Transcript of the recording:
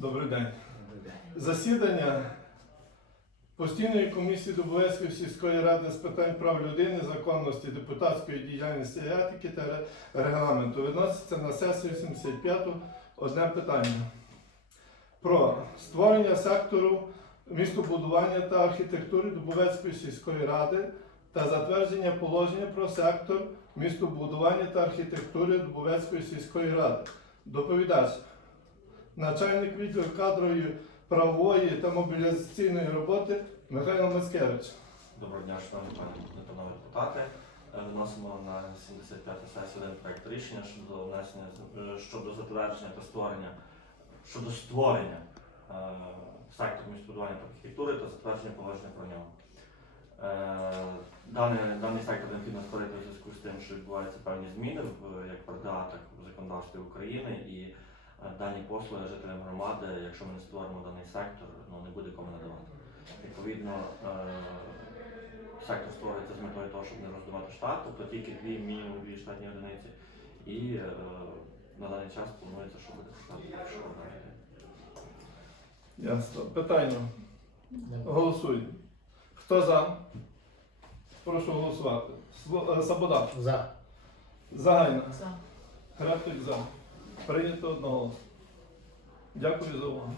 Добрий день. Засідання постійної комісії Дубовецької сільської ради з питань прав людини, законності, депутатської діяльності, етики та регламенту відноситься на сесію 75 одне питання про створення сектору містобудування та архітектури Дубовецької сільської ради та затвердження положення про сектор містобудування та архітектури Дубовецької сільської ради. Доповідач начальник відділу кадрової, правової та мобілізаційної роботи Михайло Мицкевич. Доброго дня, шановні панове депутати. Е, Виносимо на 75 сесію один проект рішення щодо внесення е, щодо затвердження та створення щодо створення е, сектору містобудування та архітектури та затвердження положення про нього. Е, Даний, даний сектор необхідно створити у зв'язку з тим, що відбуваються певні зміни в як в законодавстві України і дані послуги жителям громади, якщо ми не створимо даний сектор, ну не буде кому надавати. Відповідно, е, сектор створюється з метою того, щоб не роздавати штат, тобто тільки дві мінімум дві штатні одиниці. І е, на даний час планується, що буде штат людина. Ясно. Питання. Голосуємо. Хто за? Прошу голосувати. Е, Сабода. За. Загайна. За. Графік за. Прийнято одного. Дякую за увагу.